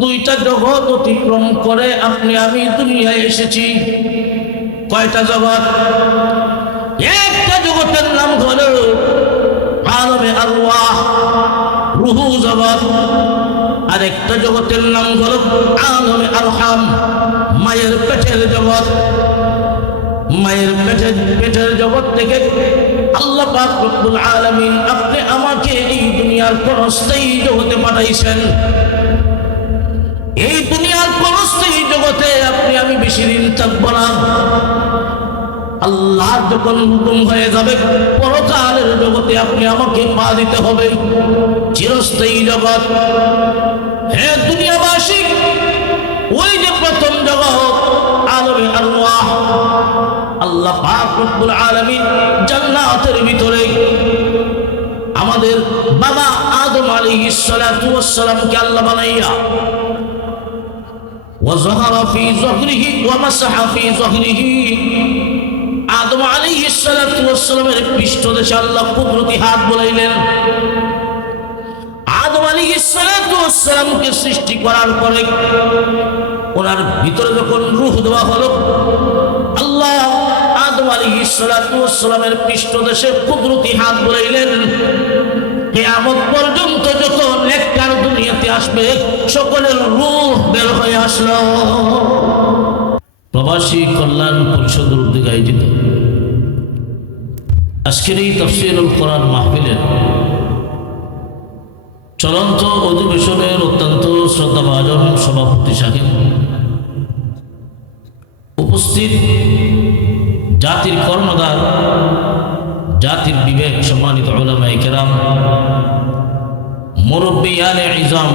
দুইটা জগৎ অতিক্রম করে আপনি, আমি দুনিয়ায় এসেছি। কয়টা জগৎ? একটা জগতের নাম হলো আলমে আল্লাহ রুহু জগৎ। আরেকটা জগতের নাম হলো আলমে আরহাম, মায়ের পেটের জগৎ। মায়ের পেটের পেটের জগৎ থেকে আল্লাহ পাক রব্বুল আপনি আমাকে এই দুনিয়ার কোন স্থায়ী জগতে পাঠাইছেন। এই দুনিয়ার স্থায়ী জগতে আপনি, আমি বেশি দিন থাকব না। আল্লাহ যখন হুকুম হয়ে যাবে, পরকালের জগতে আপনি আমাকে পা দিতে হবে। চিরস্থায়ী জগৎ। হে দুনিয়াবাসী, ওই যে প্রথম জগৎ আলমে আল্লাহ আল্লাহ পাক রব্বুল আলামিন জান্নাতের ভিতরে আমাদের বাবা আদম ওয়াস সালামকে আল্লাহ বানাইয়া وظهر في ظهره ومسح في ظهره আদম আলাইহিস সালাতু ওয়াস সালামের পৃষ্ঠদেশে আল্লাহ কুদরতি হাত বুলাইলেন আদম আলাইহিস সালাতু ওয়াস সালামকে সৃষ্টি করার পরে ওনার ভিতরে যখন রূহ দেওয়া হলো আল্লাহ আদম আলাইহিস সালাতু ওয়াস সালামের পৃষ্ঠদেশে কুদরতি হাত বুলাইলেন কেয়ামত পর্যন্ত যত নেককার দুনিয়াতে আসবে সকলের রূহ বের হয়ে আসলো। প্রবাসী কল্যাণ পরিষদের উদ্যোগে আয়োজিত। আজকের এই তফসিরুল কোরআন মাহফিলের চলন্ত অধিবেশনের অত্যন্ত শ্রদ্ধাভাজন সভাপতি সাহেব উপস্থিত জাতির কর্ণধার, জাতির বিবেক সম্মানিত ওলামাই কেরাম মুরব্বিয়ানে ইজাম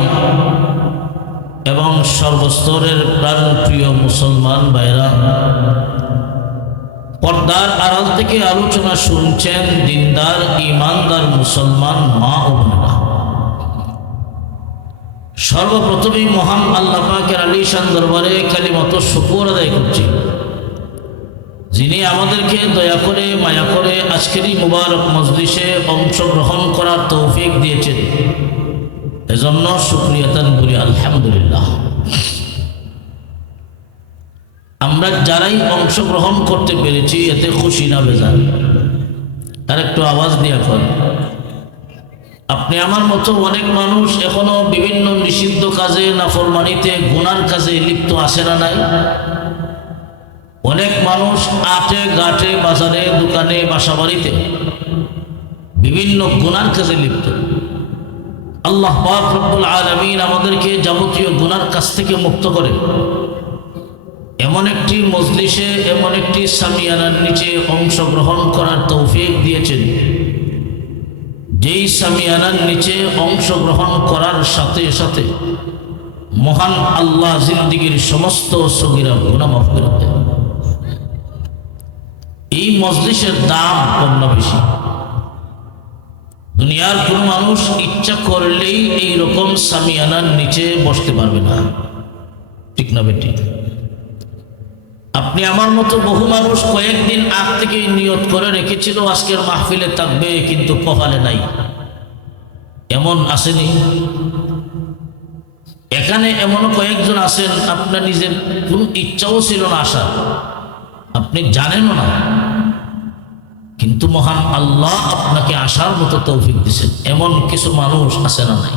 এবং সর্বস্তরের প্রাণপ্রিয় মুসলমান ভাইরা, পর্দার আড়াল থেকে আলোচনা শুনছেন দিনদার, ইমানদার মুসলমান মা ও বোনেরা। সর্বপ্রথমেই মহান আল্লাহ পাকের আলিশান দরবারে খালি কালিমত শুকুর আদায় করছি। যিনি আমাদেরকে দয়া করে, মায়া করে আজকেরই মুবারক মজলিসে অংশগ্রহণ করার তৌফিক দিয়েছেন। এজন্য শুক্রিয়াতান বলি আলহামদুলিল্লাহ। আমরা যারাই অংশগ্রহণ করতে পেরেছি, এতে খুশি না বেজান আর একটু আওয়াজ দিয়ে এখন আপনি আমার মতো অনেক মানুষ এখনও বিভিন্ন নিষিদ্ধ কাজে, নাফরমানিতে, গুনার কাজে লিপ্ত আসে না নাই? অনেক মানুষ আটে গাটে বাজারে, দোকানে বাসা বাড়িতে বিভিন্ন গুনার কাজে লিপ্ত। আল্লাহ পাক রব্বুল আলমিন আমাদেরকে যাবতীয় গুনার কাছ থেকে মুক্ত করে এমন একটি মজলিসে, এমন একটি সামিয়ানার নিচে অংশগ্রহণ করার তৌফিক দিয়েছেন। যেই সামিয়ানার নিচে অংশগ্রহণ করার সাথে সাথে মহান আল্লাহ জিন্দিগির সমস্ত সগিরা গুণা মাফ করে দেন। এই মজলিসের দাম কম বেশি। দুনিয়ার কোন মানুষ ইচ্ছা করলেই এই রকম সামিয়ানার নিচে বসতে পারবে না। ঠিক না বেটি? আপনি আমার মতো বহু মানুষ কয়েকদিন আগ থেকে নিয়ত করে রেখেছিল, আজকের মাহফিলে থাকবে, কিন্তু কপালে নাই। এমন আসেনি? এখানে এমনও কয়েকজন আছেন, আপনার নিজের কোন ইচ্ছাও ছিল না আসা আপনি জানেনও না। কিন্তু মহান আল্লাহ আপনাকে আসার মতো তৌফিক দিচ্ছেন এমন কিছু মানুষ আছে না নাই?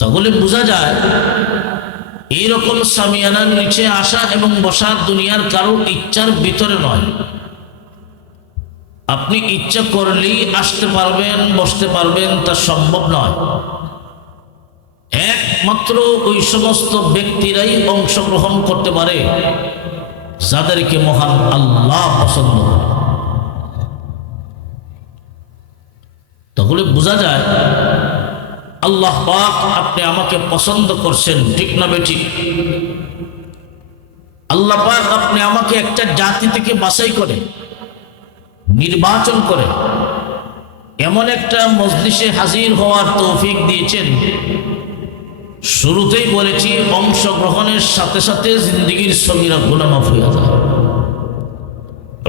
তাহলে বোঝা যায়, এইরকম সামিয়ানার নিচে আসা এবং বসা দুনিয়ার কারও ইচ্ছার ভিতরে নয়। আপনি ইচ্ছা করলেই আসতে পারবেন, বসতে পারবেন, তা সম্ভব নয়। একমাত্র ওই সমস্ত ব্যক্তিরাই অংশগ্রহণ করতে পারে, যাদেরকে মহান আল্লাহ পছন্দ করে তাহলে বোঝা যায় আল্লাহ পাক আপনি আমাকে পছন্দ করছেন, ঠিক না বেঠিক আল্লাহ পাক আপনি আমাকে একটা জাতি থেকে বাছাই করে, নির্বাচন করে, এমন একটা মজলিসে হাজির হওয়ার তৌফিক দিয়েছেন। শুরুতেই বলেছি, অংশগ্রহণের সাথে সাথে জিন্দগির সঙ্গীরা গুণামাফ হয়ে যায়।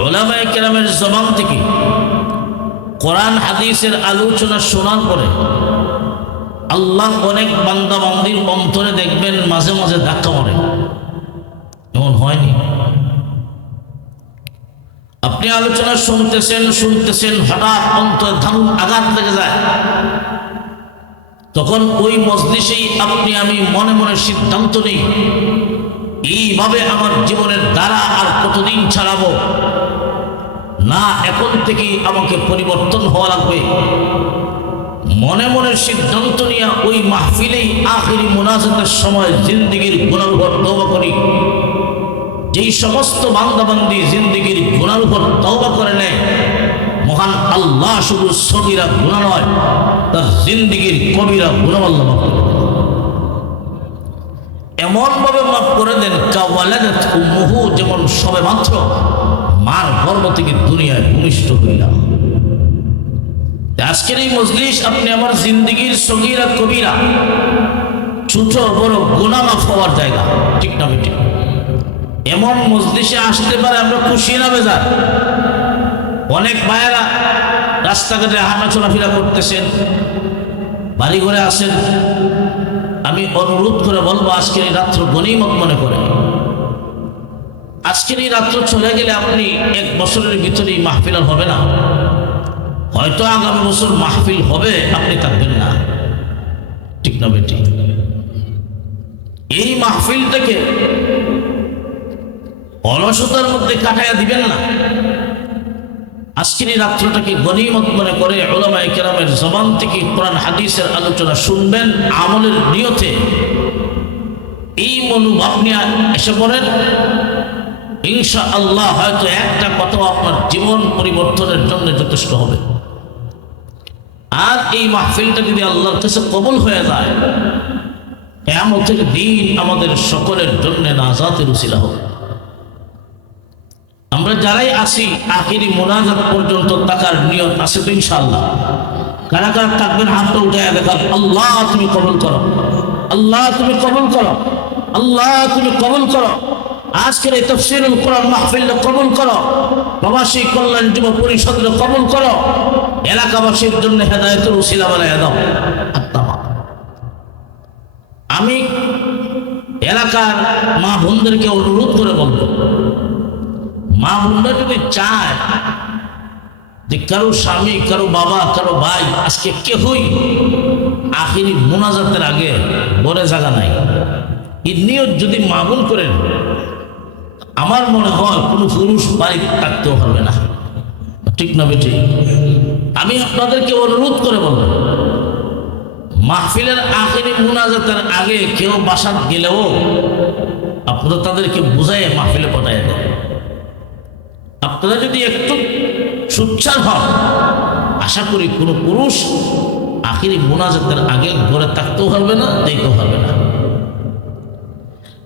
ওলামায় কেরামের জবান থেকে কোরআন, হাদিসের আলোচনা শোনার পরে আল্লাহ অনেক বান্দা বান্দির মাঝে ধাক্কা মারে। এমন হয়নি। আপনি আলোচনা শুনতেছেন শুনতেছেন, হঠাৎ অন্তর ধারুন আঘাত লেগে যায়। তখন ওই মজলিসেই আপনি, আমি মনে মনে সিদ্ধান্ত নিই, এইভাবে আমার জীবনের দ্বারা আর কতদিন ছাড়াবো? না, এখন থেকেই আমাকে পরিবর্তন হওয়া লাগবে। মনে মনে সিদ্ধান্ত নিয়ে ওই মাহফিলেই আখিরি মোনাজাতের সময় জিন্দিগির গুণার উপর তৌবা করি যেই সমস্ত বান্দাবান্দি জিন্দিগির গুণার উপর তৌবা করে নেয়, মহান আল্লাহ শুধু সগিরা গুণা নয়, তার জিন্দিগির কবিরা গুণামাল্লা মাফ করে। এমনভাবে মাফ করে দেন কাওয়ালাদাত উম্মুহু যেমন সবে মাত্র মার গর্ভ থেকে দুনিয়ায় ভূমিষ্ঠ হইলাম আজকের এই মজলিস আপনি আমার জিন্দিগির সগিরা, কবিরা, ছোট, বড় গুণা মাফ হওয়ার জায়গা। ঠিক না বেটি? এমন মজলিসে আসতে পারে আমরা খুশি না বেজার। অনেক ভাইয়েরা রাস্তাঘাটে হাঁটা চলাফেরা করতেছেন বাড়ি ঘরে আসেন আমি অনুরোধ করে বলব, আজকের এই রাত্র গণিমত মনে করে। আজকের এই রাত্র চলে গেলে আপনি এক বছরের ভিতরেই মাহফিল আর হবে না। হয়তো আগামী বছর মাহফিল হবে, আপনি থাকবেন না। ঠিক না বেটি? এই মাহফিলটাকে অলসতার মধ্যে কাটাইয়া দিবেন না। আজকের এই রাত্রটাকে গনিমত মনে করে ওলামাই কেরামের জবান থেকে কোরআন, হাদিসের আলোচনা শুনবেন, আমলের নিয়তে। এই মনোভাব নিয়ে এসে পড়েন। ইনশা আল্লাহ হয়তো একটা কথা আপনার জীবন পরিবর্তনের জন্য যথেষ্ট হবে। আর এই মাহফিলটা যদি আল্লাহর কাছে কবল হয়ে যায় থেকে দিন আমাদের সকলের জন্য নাজাতের উচিলা হবে। আমরা যারাই আসি আখিরি মোনাজাত পর্যন্ত টাকার নিয়ত আছে তো ইনশাআল্লাহ। কারা কারা থাকবেন, হাতটা উঠে দেখান আল্লাহ তুমি কবল করো। আল্লাহ তুমি কবল করো। আল্লাহ তুমি কবল করো। আজকের এই তফসিরুল কোরআন মাহফিলটা কবল করো। প্রবাসী কল্যাণ যুব পরিষদের কবল করো। এলাকাবাসীর জন্য হেদায়তের উসিলা বানায় দাও আমি এলাকার মা বোনদেরকে অনুরোধ করে বলব, মা বোনরা যদি চায় যে কারও স্বামী, কারও বাবা, কারও ভাই আজকে কেহই আখিরি মোনাজাতের আগে বলে জায়গা নাই এই নিয়ত যদি মা বোন করেন, আমার মনে হয় কোনো পুরুষ বাড়িতে থাকতেও পারবে না। ঠিক না বেটি আমি আপনাদেরকে অনুরোধ করে বলব, মাহফিলের আখেরি মুনাজাতের আগে কেউ বাসাত গেলেও আপনারা তাদেরকে বুঝাই মাহফিলে পাঠায় দেন। আপনারা যদি একটু সুচ্ছার হন, আশা করি কোনো পুরুষ আখিরি মুনাজাতের আগে ঘরে থাকতেও পারবে না, দেখতেও পারবে না।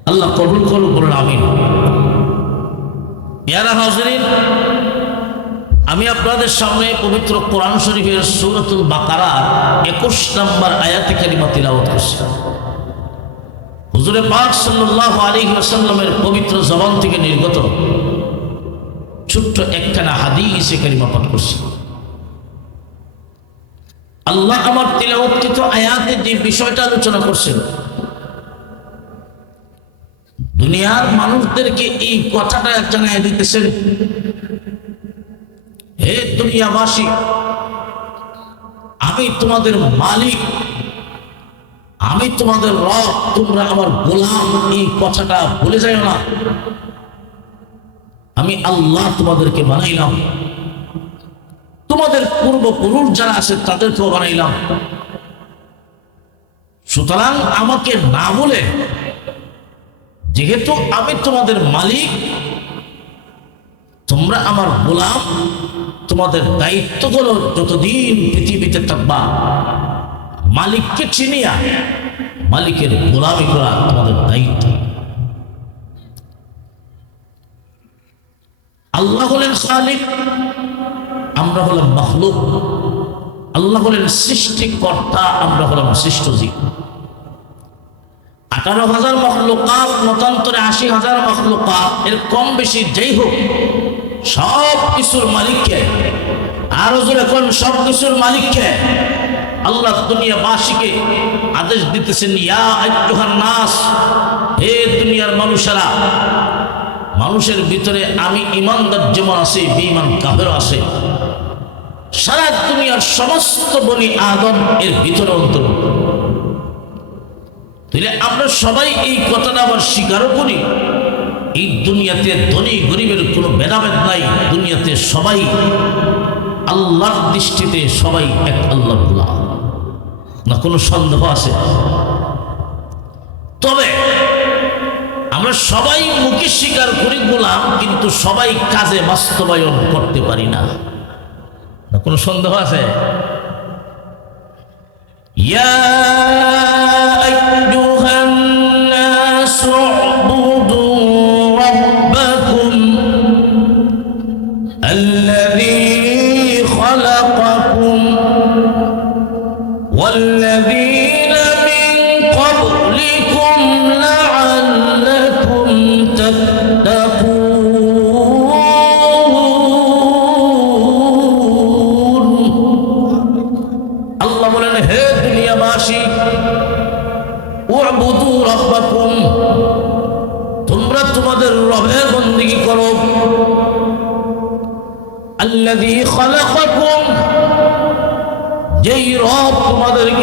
আল্লাহ কবুল করুক বলুন, আমিন। ইয়ারা হাজরিন আমি আপনাদের সামনে পবিত্র কোরআন শরীফের সুরতুল বাকারা একুশ নম্বর আয়াতে কালিমা তিলাওয়াত করছি। হুজুরে পাক সাল্লাল্লাহু আলাইহি ওয়াসাল্লামের পবিত্র জবান থেকে নির্গত ছোট্ট একখানা হাদিসে কালিমা পাঠ করছি। আল্লাহ আমার তিলাওয়াতকৃত আয়াতে যে বিষয়টা আলোচনা করছেন, দুনিয়ার মানুষদেরকে এই কথাটা জানাই দিতেছেন হে দুনিয়াবাসী, আমি তোমাদের মালিক, আমি তোমাদের রব, তোমরা আমার গোলাম, এই কথাটা ভুলে যায় না। আমি আল্লাহ তোমাদেরকে বানাইলাম। তোমাদের পূর্বপুরুষ যারা আছে, তাদেরকেও বানাইলাম। সুতরাং আমাকে না বলে, যেহেতু আমি তোমাদের মালিক তোমরা আমার গোলাম, তোমাদের দায়িত্ব দায়িত্বগুলো যতদিন পৃথিবীতে থাকবা, মালিককে চিনিয়া, মালিকের গোলামি করা তোমাদের দায়িত্ব। আল্লাহ হলেন খালিক, আমরা হলাম মখলুক। আল্লাহ হলেন সৃষ্টিকর্তা, আমরা হলাম সৃষ্টজীব। আঠারো হাজার মখলুকাত, মতান্তরে আশি হাজার মখলুকাত, এর কম বেশি যেই হোক সব কিছুর মালিককে। আরও জোরে কোন, সব কিছুর মালিককে। আল্লাহ দুনিয়াবাসীকে আদেশ দিতেছেন, ইয়া নাস, হে দুনিয়ার মানুষেরা, মানুষের ভিতরে আমি ইমানদার যেমন আছে, বেঈমান কাফেরও আছে। সারা দুনিয়ার সমস্ত বনি আদম এর ভিতরে অন্তর্ভুক্ত। তাহলে আমরা সবাই এই কথাটা আবার স্বীকারও করি। এই দুনিয়াতে ধনী গরিবের কোনো ভেদাভেদ নাই। দুনিয়াতে সবাই আল্লাহর দৃষ্টিতে সবাই এক আল্লাহ না কোনো সন্দেহ আছে? তবে আমরা সবাই মুখে স্বীকার করি গোলাম, কিন্তু সবাই কাজে বাস্তবায়ন করতে পারি না। না কোনো সন্দেহ আছে? ইয়া Europa.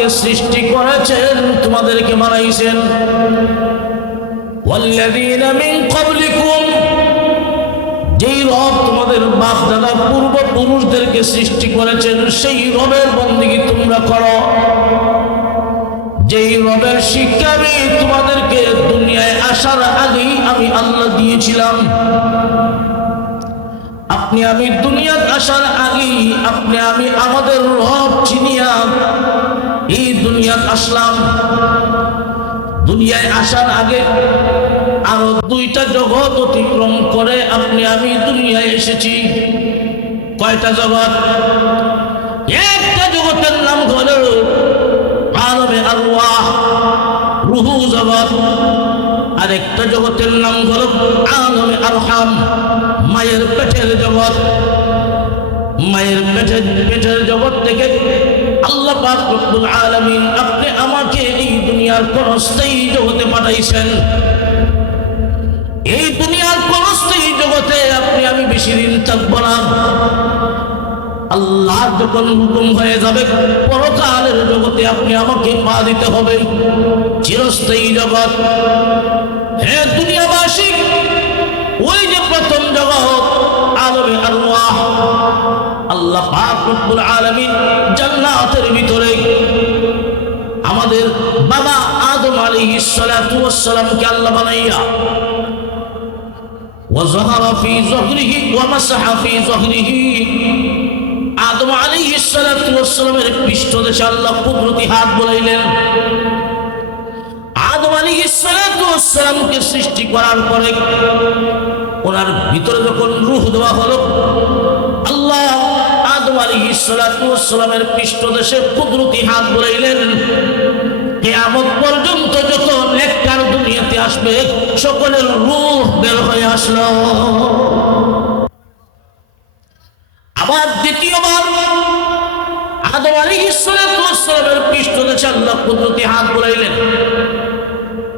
সৃষ্টি করেছেন, তোমাদেরকে মিন ক্বাবলিকুম, যেই রব তোমাদের বাপ দাদা সৃষ্টি করেছেন, সেই রবের তোমরা করো। যেই রবের শিক্ষা আমি তোমাদেরকে দুনিয়ায় আসার আগেই আমি আল্লাহ দিয়েছিলাম। আপনি আমি দুনিয়াত আসার আগেই আপনি আমি আমাদের রব চিনিয়া এই দুনিয়াত আসলাম। দুনিয়ায় আসার আগে আরও দুইটা জগৎ অতিক্রম করে আপনি, আমি দুনিয়ায় এসেছি। কয়টা জগৎ? একটা জগতের নাম হলো আলমে আল্লাহ রুহু জগৎ। আরেকটা জগতের নাম হলো আলমে আরহাম, মায়ের পেটের জগৎ। মায়ের পেটের পেটের জগৎ থেকে আল্লাহ পাক রব্বুল আলামিন আপনি আমাকে এই দুনিয়ার কোন জগতে পাঠাইছেন। এই দুনিয়ার কোন জগতে আপনি আমি বেশি দিন থাকব না। আল্লাহ যখন হুকুম হয়ে যাবে, পরকালের জগতে আপনি আমাকে পা দিতে হবে। চিরস্থায়ী জগৎ। হে দুনিয়াবাসী, ওই যে প্রথম জগৎ আলমে আল্লাহ আল্লাহ পাক রব্বুল আলামিন জান্নাতের ভিতরে আমাদের বাবা আদম আলাইহিস সালাতু ওয়াস সালামকে আল্লাহ বানাইয়া وظهر في ظهره ومسح في ظهره আদম আলাইহিস সালাতু ওয়াস সালামের পৃষ্ঠদেশে আল্লাহ কুদরতি হাত বুলাইলেন আদম আলাইহিস সালাতু ওয়াস সালামকে সৃষ্টি করার পরে ওনার ভিতরে যখন রূহ দেওয়া হলো আল্লাহ সালামের পৃষ্ঠদেশে কুদরতি হাত বুলাইলেন। কেয়ামত পর্যন্ত যত নেককার দুনিয়াতে আসবে, সকলের রূহ বের হয়ে আসলো। আবার দ্বিতীয়বার আদম পৃষ্ঠদেশে আল্লাহ কুদরতি হাত বুলাইলেন।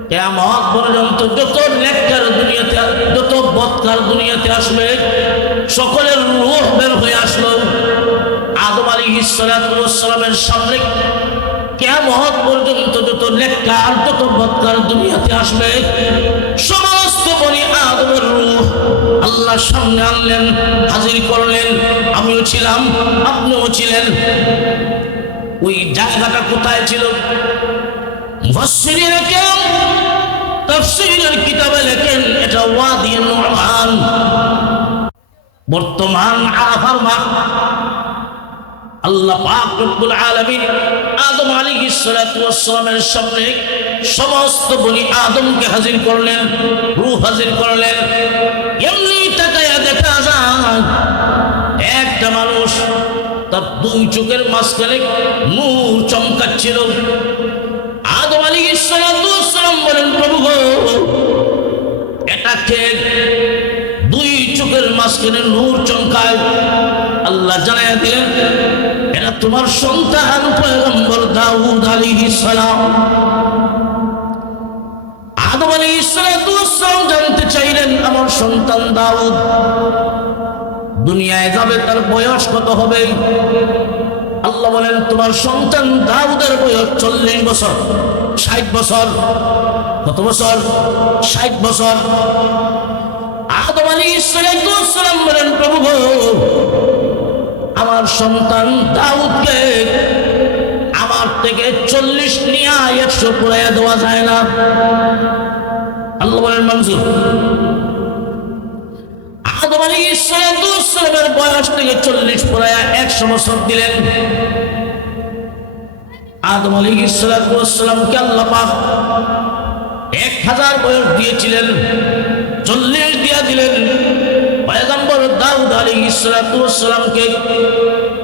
কেয়ামত পর্যন্ত যত নেককার দুনিয়াতে, যত বৎকার দুনিয়াতে আসবে, সকলের রূহ বের হয়ে আসলো। সামনে কেমন পর্যন্ত যত বৎকার দুনিয়াতে আসবে, সমস্ত আল্লাহ সামনে আনলেন, হাজির করলেন। আমিও ছিলাম, আপনিও ছিলেন। ওই জায়গাটা কোথায় ছিল? কিতাবে এটা বর্তমান আল্লাহ পাক রব্বুল আলামিন আদম আলাইহিস সালাতু ওয়াস সামনে সমস্ত বলি আদমকে হাজির করলেন, রূহ হাজির করলেন। এমনি তাকায়া দেখা যায়, একটা মানুষ তার দুই চোখের মাঝখানে নূর চমকাচ্ছিল। আদম আলাইহিস সালাতু ওয়াস সালাম বলেন, প্রভু গো, এটা কে? দুই চোখের মাঝখানে নূর চমকায় আল্লাহ জানাইয়া দিলেন এটা তোমার সন্তান পয়গম্বর দাউদ আলাইহিস সালাম। আদম আলাইহিস চাইলেন, আমার সন্তান দাউদ, দুনিয়ায় যাবে, তার বয়স কত হবে? আল্লাহ বলেন, তোমার সন্তান দাউদের বয়স চল্লিশ বছর, ষাট বছর, কত বছর? ষাট বছর। আদম আলী ইসলাম বলেন, প্রভু আমার সন্তান দাউদকে আমার থেকে চল্লিশ নিয়ে একশো পুরাইয়া দেওয়া যায় না। আল্লাহ বলেন, মঞ্জুর বয়স থেকে চল্লিশ পুরাইয়া দিলেন। এক হাজার বয়স দিয়েছিলেন, চল্লিশ দিয়া দিলেন। পয়গম্বর দাউদ আলী ইসলামকে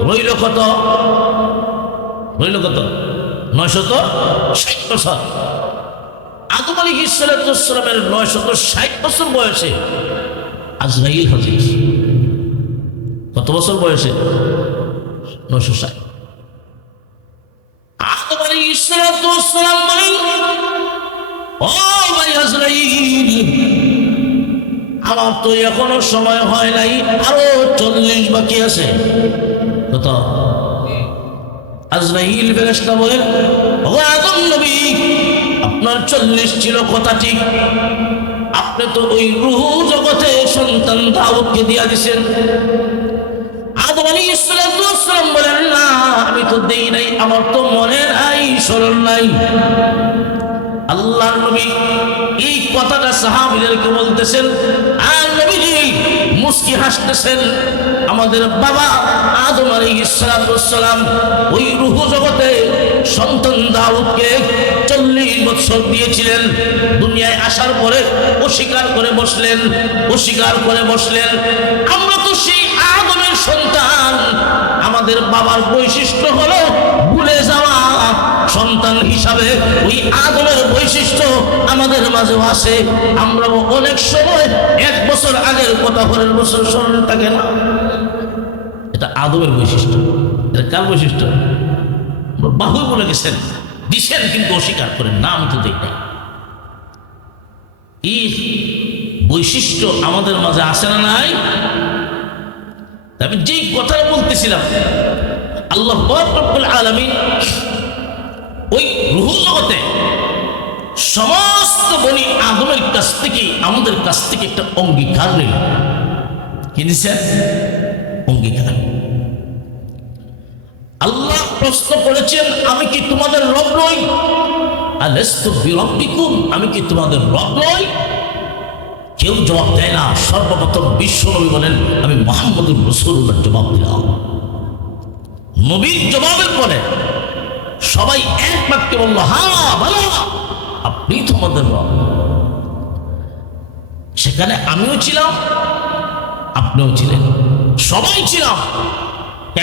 রইল কত? রইল কত? নয়শত ষাট বছর। আদম আলী ইসলামের নয়শত ষাট বছর বয়সে আজরাইল হাজির। কত বছর বয়সে? নয়শো ষাট। আদম আলী ইসলাম বলেন, ও ভাই আজরাইল আমার তো এখনও সময় হয় নাই, আরও চল্লিশ বাকি আছে। কত? আজরাইল ফেরেশতা বলেন আদম নবী, আপনার চল্লিশ ছিল, কথা ঠিক। আপনি তো ওই রুহু জগতে সন্তান দাউদকে দিয়া দিছেন। আদম আলী ইসলাম বলেন, না, আমি তো দেই নাই, আমার তো মনে নাই স্মরণ নাই। আল্লাহ নবী এই কথাটা সাহাবিদেরকে বলতেছেন, আর নবীজি মুস্কি হাসতেছেন। আমাদের বাবা আদম আলী ওই রুহু জগতে সন্তান দাউদকে চল্লিশ বছর দিয়েছিলেন। দুনিয়ায় আসার পরে অস্বীকার করে বসলেন, অস্বীকার করে বসলেন। আমরা তো সেই আদমের সন্তান। আমাদের বাবার বৈশিষ্ট্য হলো ভুলে যাওয়া সন্তান হিসাবে ওই আদমের বৈশিষ্ট্য আমাদের মাঝেও আসে আমরা অনেক সময় এক বছর আগের কথা পরের বছর স্মরণ থাকে না। এটা আদমের বৈশিষ্ট্য। এটা কার বৈশিষ্ট্য? বাহু বলে গেছেন। দিছেন কিন্তু অস্বীকার করেন। না আমি তো দেই এই বৈশিষ্ট্য আমাদের মাঝে আসে না নাই? আমি যেই কথাটা বলতেছিলাম, আল্লাহ আলামিন ওই রুহু জগতে সমস্ত বনি আদমের কাছ থেকে, আমাদের কাছ থেকে একটা অঙ্গীকার নিল। কি দিচ্ছেন অঙ্গীকার। আল্লাহ প্রশ্ন করেছেন, আমি কি তোমাদের রব নই? আমি কি তোমাদের রব নই? কেউ জবাব দেয় না। সর্বপ্রথম বিশ্ব নবী বলেন, আমি মোহাম্মদুর রসুল্লাহ জবাব দিলাম। নবীর জবাবের পরে সবাই এক বাক্যে বলল হ্যাঁ ভালো আপনি তোমাদের রব সেখানে আমিও ছিলাম, আপনিও ছিলেন। সবাই ছিলাম।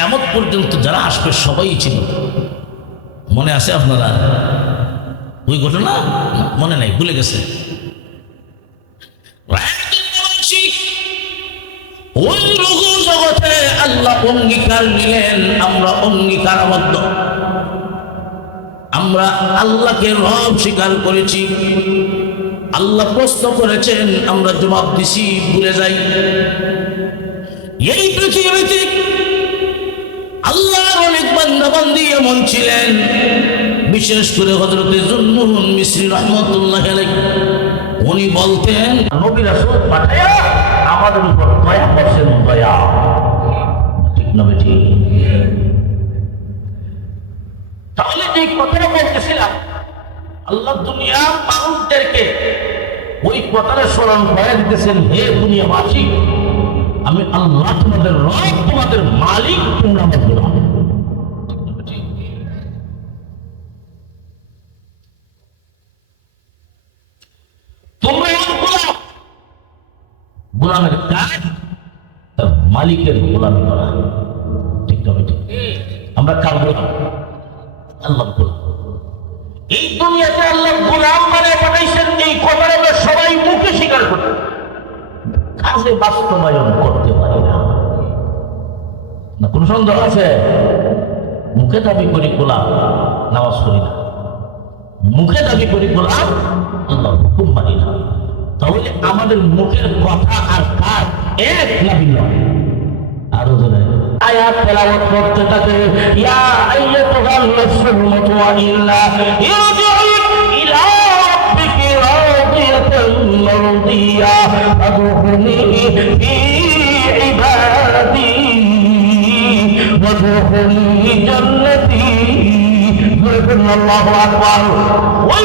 এমন পর্যন্ত যারা আসবে সবাই ছিল। মনে আছে আপনারা? ওই ঘটনা? মনে নাই, ভুলে গেছে। ওই জগতে আল্লাহ অঙ্গীকার নিলেন, আমরা অঙ্গীকারাবদ্ধ। আমরা আল্লাহকে রব স্বীকার করেছি। আল্লাহ প্রশ্ন করেছেন, আমরা জবাব দিছি, ভুলে যাই। এই পৃথিবীতে আল্লাহর অনেক বান্দাবান্দি এমন ছিলেন, বিশেষ করে হজরতে জুন্নুন মিশ্রি রহমতুল্লাহ উনি বলতেন, নবী রাসূল পাঠায়া আমাদের উপর দয়া করছেন, দয়া। ঠিক না তাহলে যে কথাটা বলতেছিলাম। আল্লাহ দুনিয়া মানুষদেরকে ওই কথাটা স্মরণ করে দিতেছেন, হে দুনিয়াবাসী, আমি আল্লাহ তোমাদের রব, তোমাদের মালিক, তোমরা আমার গোলাম। গোলাম। করা। ঠিক? আমরা কার গোলাম? আল্লাহ এই দুনিয়াতে আল্লাহ গোলাম মানে পাঠাইছেন, এই কথাটা সবাই মুখে স্বীকার করি। কাজে বাস্তবায়ন করতে পারি না। না, কোন সন্দেহ আছে? মুখে দাবি করি গোলাম, নামাজ পড়ি না। মুখে দাবি করি গোলাম আল্লাহ হুকুম মানি না। তাহলে আমাদের মুখের কথা আর কাজ এক না ভিন্ন? আরও জোরে। আয়াত তেলাওয়াত করতে থাকে, ইয়া আইয়াতুহাল নাফসুল মুতমাইন্না ইরজিই ইলা রাব্বিকি রাদিয়াতান মারদিয়া ফাদখুলি ফি ইবাদি ওয়াদখুলি জান্নাতি আল্লাহু আকবার ওই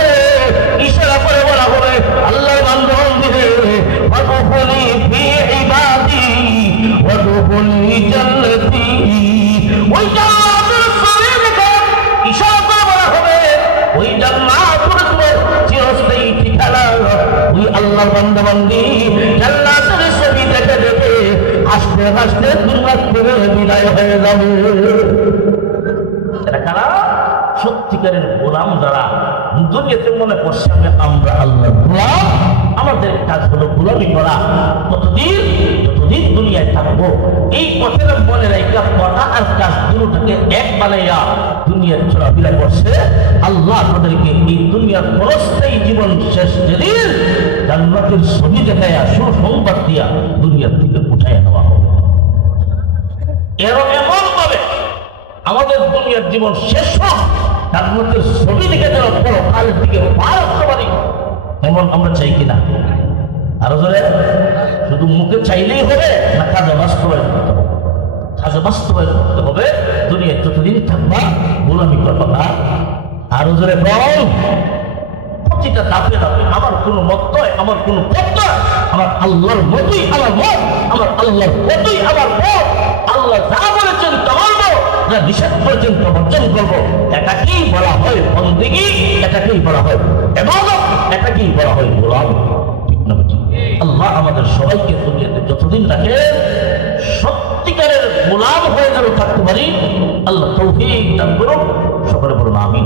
ইশারা করে বলা হবে আল্লাহর বান্ধব দিবে। ওয়াদখুলি ফি ইবাদি, ওয়াদখুলি জান্নাতি। ওই ছবি দেখে ইশারা করে বলা হবে, ওই জান্নাত করে তোমার চিরস্থায়ী ঠিকানা। ওই দেখে হাসতে হাসতে দুর্গা বিদায় হয়ে যাবে। কারা? সত্যিকারের গোলাম যারা দুনিয়াতে মনে করছে, আমি আমরা আল্লাহ গোলাম, আমাদের কাজ হলো গোলামি করা। ততদিন যতদিন দুনিয়ায় থাকব, এই কথাটা মনে রাখা কথা আর কাজ দুটোকে এক বানাইয়া দুনিয়ার চলাফেরা করছে, আল্লাহ আমাদেরকে এই দুনিয়ার পরস্থায়ী জীবন শেষ যেদিন জান্নাতের ছবি দেখাইয়া, সুসংবাদ দিয়া দুনিয়ার থেকে উঠাইয়া নেওয়া হবে। এরও এমন ভাবে আমাদের দুনিয়ার জীবন শেষ হোক তার মধ্যে ছবি পরকালের দিকে পার এমন আমরা চাই কিনা? আরও জোরে। শুধু মুখে চাইলেই হবে না বাস্তবায়ন করতে হবে। বাস্তবায়ন করতে হবে। দুনিয়ায় যতদিন থাকবা, গোলামি করবা না। আরও বল। প্রতিটা ধাপে ধাপে আমার কোনো মত নয়, আমার কোনো পথ নয়। আমার আল্লাহর মতই আমার মত, আমার আল্লাহর মতই আমার পথ। আল্লাহ যা বলেছেন তা যা নিষেধ করেছেন তা বর্জন করব। এটাকেই বলা হয় বন্দিগি, এটাকেই বলা হয় এবং এটাকেই বলা হয় গোলাম। আল্লাহ আমাদের সবাইকে দুনিয়াতে যতদিন রাখে, সত্যিকারের গোলাম হয়ে যেন থাকতে পারি, আল্লাহ তৌফিক দান করুন সকলে বলুন আমি